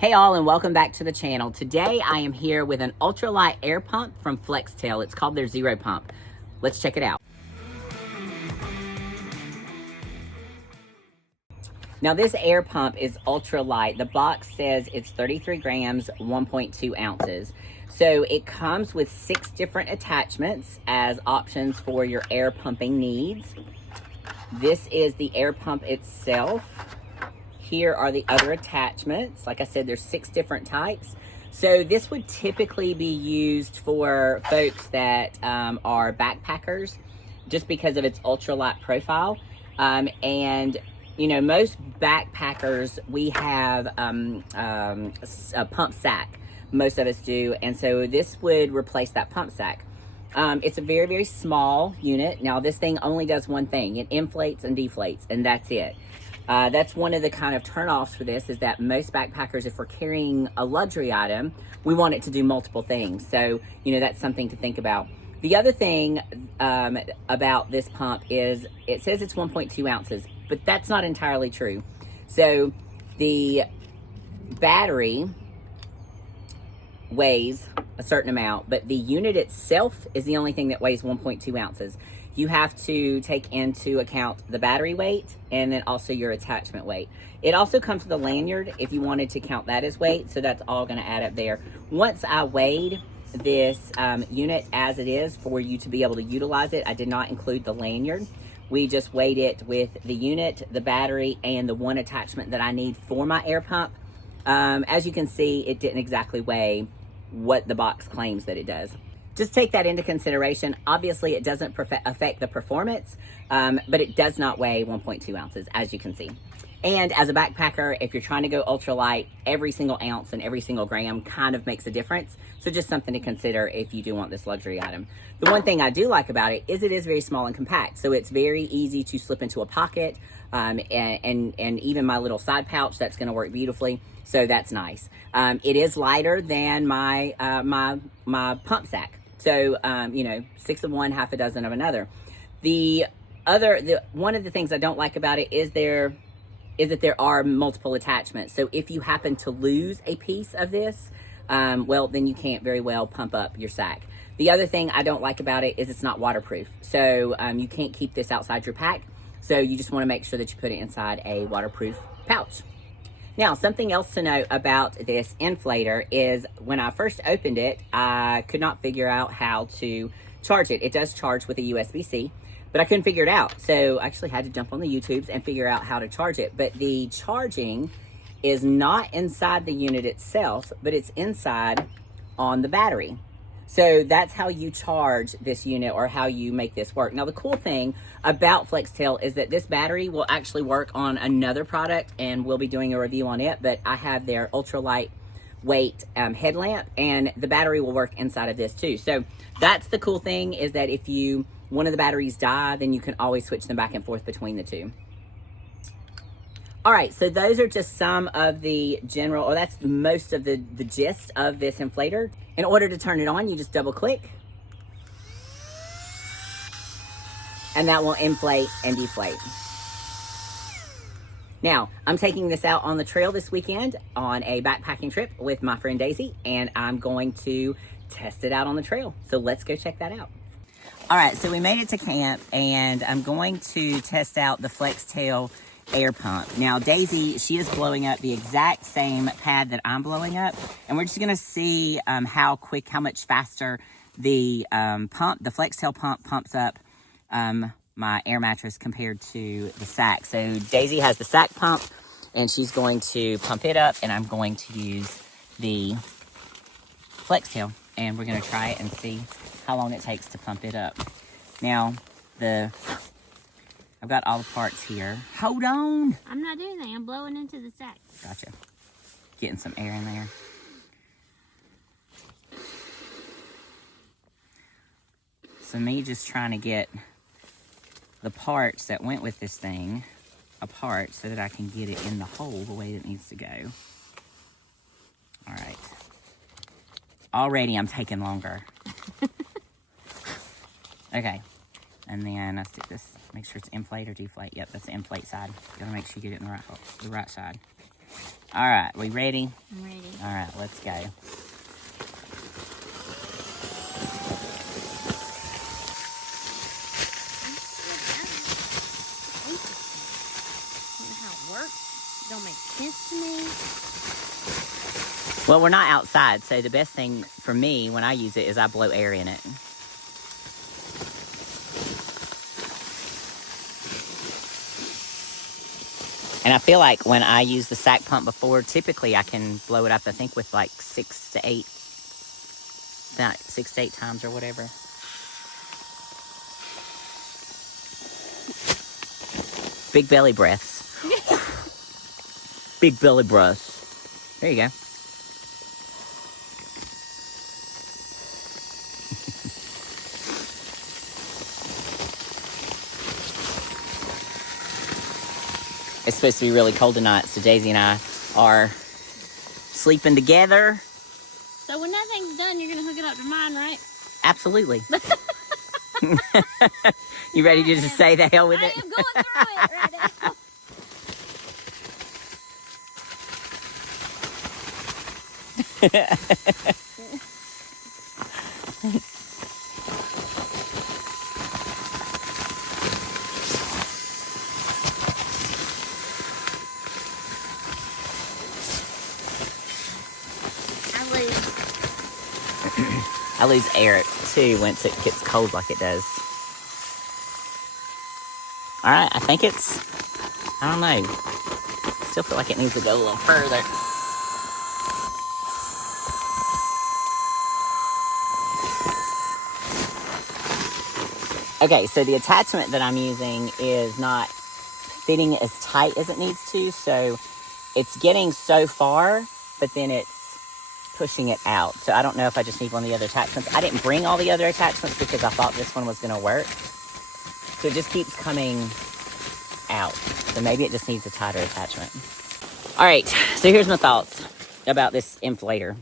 Hey all, and welcome back to the channel. Today I am here with an ultralight air pump from Flextail. It's called their Zero Pump. Let's check it out. Now this air pump is ultralight. The box says it's 33 grams, 1.2 ounces. So it comes with 6 different attachments as options for your air pumping needs. This is the air pump itself. Here are the other attachments. Like I said, there's 6 different types. So this would typically be used for folks that are backpackers just because of its ultralight profile. And you know, most backpackers, we have a pump sack. Most of us do. And so this would replace that pump sack. It's a very, very small unit. Now this thing only does one thing. It inflates and deflates, and that's it. That's one of the kind of turnoffs for this, is that most backpackers, if we're carrying a luxury item, we want it to do multiple things. So, you know, that's something to think about. The other thing about this pump is it says it's 1.2 ounces, but that's not entirely true. So the battery weighs a certain amount, but the unit itself is the only thing that weighs 1.2 ounces. You have to take into account the battery weight and then also your attachment weight. It also comes with a lanyard if you wanted to count that as weight, so that's all going to add up there. Once I weighed this unit as it is for you to be able to utilize it, I did not include the lanyard. We just weighed it with the unit, the battery, and the one attachment that I need for my air pump. As you can see, it didn't exactly weigh what the box claims that it does. Just take that into consideration. Obviously, it doesn't affect the performance, but it does not weigh 1.2 ounces, as you can see. And as a backpacker, if you're trying to go ultralight, every single ounce and every single gram kind of makes a difference. So just something to consider if you do want this luxury item. The one thing I do like about it is very small and compact. So it's very easy to slip into a pocket, and even my little side pouch, that's going to work beautifully. So that's nice. It is lighter than my my pump sack. So, you know, 6 of one, half a dozen of another. One of the things I don't like about it is that there are multiple attachments. So if you happen to lose a piece of this, well, then you can't very well pump up your sack. The other thing I don't like about it is it's not waterproof. So you can't keep this outside your pack. So you just want to make sure that you put it inside a waterproof pouch. Now, something else to note about this inflator is when I first opened it, I could not figure out how to charge it. It does charge with a USB-C, but I couldn't figure it out. So I actually had to jump on the YouTubes and figure out how to charge it. But the charging is not inside the unit itself, but it's inside on the battery. So that's how you charge this unit, or how you make this work. Now, the cool thing about Flextail is that this battery will actually work on another product, and we'll be doing a review on it, but I have their ultralight weight headlamp, and the battery will work inside of this too. So that's the cool thing, is that if one of the batteries die, then you can always switch them back and forth between the two. All right, so those are just some of the general, or that's most of the gist of this inflator. In order to turn it on, you just double click, and that will inflate and deflate. Now, I'm taking this out on the trail this weekend on a backpacking trip with my friend Daisy, and I'm going to test it out on the trail. So let's go check that out. All right, so we made it to camp, and I'm going to test out the Flextail air pump. Now, Daisy, she is blowing up the exact same pad that I'm blowing up, and we're just gonna see how much faster the Flextail pump pumps up my air mattress compared to the sack. So Daisy has the sack pump, and she's going to pump it up, and I'm going to use the Flextail, and we're gonna try it and see how long it takes to pump it up. Now, I've got all the parts here. Hold on. I'm not doing that. I'm blowing into the sack. Gotcha. Getting some air in there. So me just trying to get the parts that went with this thing apart so that I can get it in the hole the way it needs to go. All right. Already I'm taking longer. Okay. And then I stick this, make sure it's inflate or deflate. Yep, that's the inflate side. Gotta make sure you get it in the right side. All right, we ready? I'm ready. All right, let's go. How it works. It don't make sense to me. Well, we're not outside, so the best thing for me when I use it is I blow air in it. And I feel like when I use the sack pump before, typically I can blow it up, I think, with like 6 to 8 times or whatever. Big belly breaths. Big belly breaths. There you go. It's supposed to be really cold tonight, so Daisy and I are sleeping together. So when that thing's done, you're going to hook it up to mine, right? Absolutely. You ready to just say the hell with it? I am going through it right now. I lose air too once it gets cold like it does. All right, I think it's, I don't know. Still feel like it needs to go a little further. Okay, so the attachment that I'm using is not fitting as tight as it needs to, so it's getting so far, but then it's pushing it out. So I don't know if I just need one of the other attachments. I didn't bring all the other attachments because I thought this one was going to work. So it just keeps coming out. So maybe it just needs a tighter attachment. All right, so here's my thoughts about this inflator.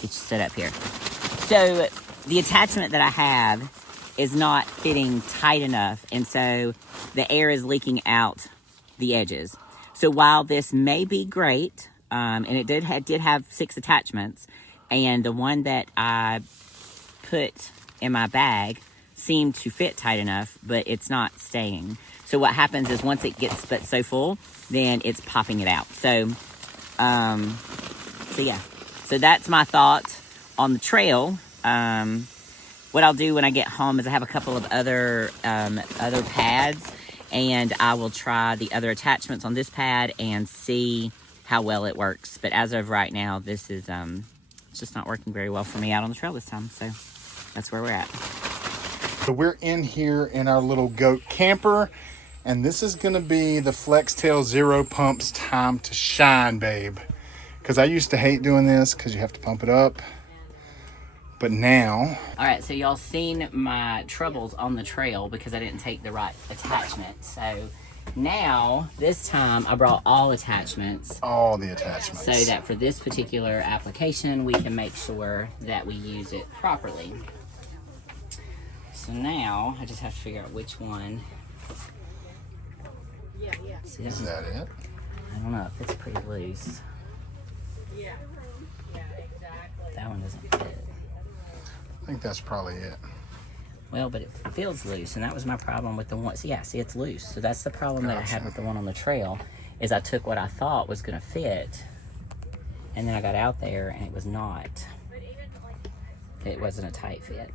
Get you set up here. So the attachment that I have is not fitting tight enough, and so the air is leaking out the edges. So while this may be great, and it did have 6 attachments, and the one that I put in my bag seemed to fit tight enough, but it's not staying. So what happens is once it gets but so full, then it's popping it out. So yeah. So that's my thoughts on the trail. What I'll do when I get home is I have a couple of other pads, and I will try the other attachments on this pad and see how well it works. But as of right now, this is it's just not working very well for me out on the trail this time. So that's where we're at. So we're in here in our little goat camper, and this is gonna be the Flextail Zero Pump's time to shine, babe. Because I used to hate doing this because you have to pump it up. But now... All right, so y'all seen my troubles on the trail because I didn't take the right attachment. So now, this time, I brought all attachments. All the attachments. So that for this particular application, we can make sure that we use it properly. So now, I just have to figure out which one. See, is that it? I don't know, if it's pretty loose. That one doesn't fit. I think that's probably it. Well, but it feels loose, and that was my problem with the one. See, it's loose. So that's the problem that I had with the one on the trail, is I took what I thought was going to fit, and then I got out there, and it was not. It wasn't a tight fit.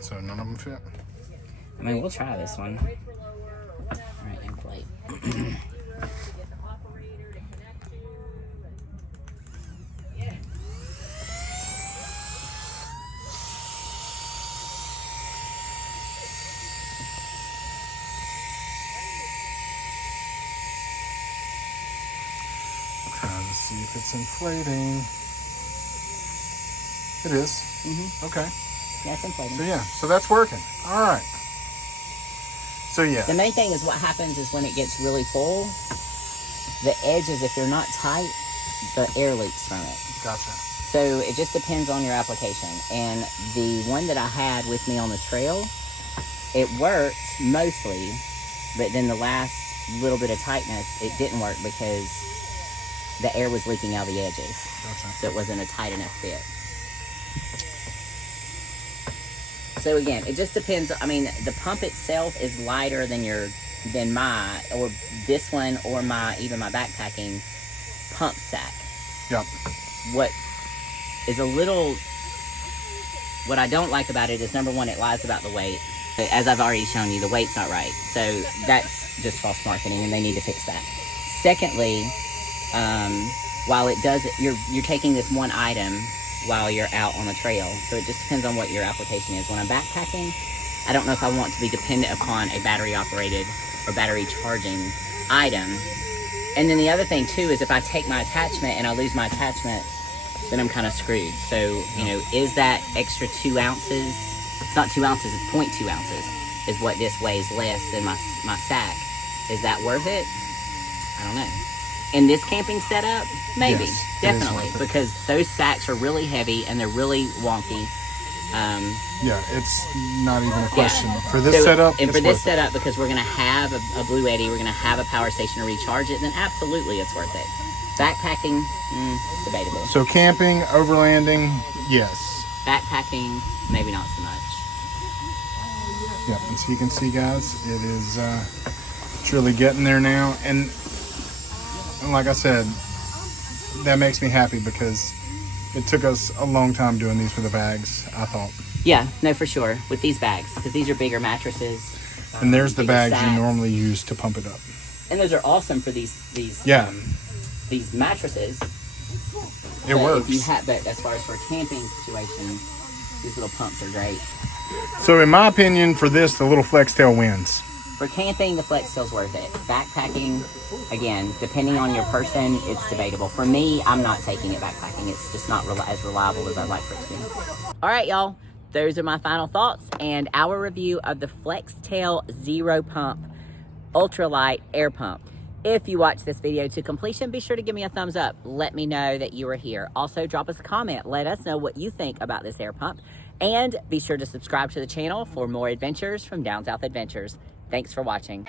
So none of them fit? I mean, we'll try this one. All right, inflate. Trying to see if it's inflating. It is. Mm-hmm. Okay. Yeah, it's inflating. So yeah, so that's working. All right. So yeah. The main thing is what happens is when it gets really full, the edges, if they're not tight, the air leaks from it. Gotcha. So it just depends on your application. And the one that I had with me on the trail, it worked mostly, but then the last little bit of tightness, it didn't work because the air was leaking out the edges. Gotcha. So it wasn't a tight enough fit. So again, it just depends. I mean, the pump itself is lighter than my, or this one, or even my backpacking pump sack. Yep. What I don't like about it is, number one, it lies about the weight. As I've already shown you, the weight's not right. So that's just false marketing, and they need to fix that. Secondly, while it does, you're taking this one item while you're out on the trail. So it just depends on what your application is. When I'm backpacking, I don't know if I want to be dependent upon a battery operated or battery charging item. And then the other thing too is, if I take my attachment and I lose my attachment, then I'm kind of screwed. So, you know, is that extra 2 ounces? It's not 2 ounces, it's 0.2 ounces is what this weighs less than my sack. Is that worth it? I don't know. In this camping setup, maybe, yes, definitely, because those sacks are really heavy and they're really wonky. Yeah, it's not even a question. For this setup, and for this setup, because we're going to have a Blue Eddy, we're going to have a power station to recharge it, then absolutely it's worth it. Backpacking, it's debatable. So camping, overlanding, yes. Backpacking, maybe not so much. Yep, and so you can see, guys, it is it's really getting there now. And like I said, that makes me happy because it took us a long time doing these for the bags, I thought. Yeah, no, for sure. With these bags, because these are bigger mattresses. And there's the bags sacks. you normally use to pump it up. And those are awesome for these Yeah. These mattresses. It works. But as far as for a camping situation, these little pumps are great. So in my opinion, for this, the little Flextail wins. For camping, the Flextail's worth it. Backpacking, again, depending on your person, it's debatable. For me, I'm not taking it backpacking. It's just not as reliable as I'd like for it to be. All right, y'all. Those are my final thoughts and our review of the Flextail Zero Pump ultralight air pump. If you watched this video to completion, be sure to give me a thumbs up. Let me know that you were here. Also, drop us a comment. Let us know what you think about this air pump. And be sure to subscribe to the channel for more adventures from Down South Adventures. Thanks for watching.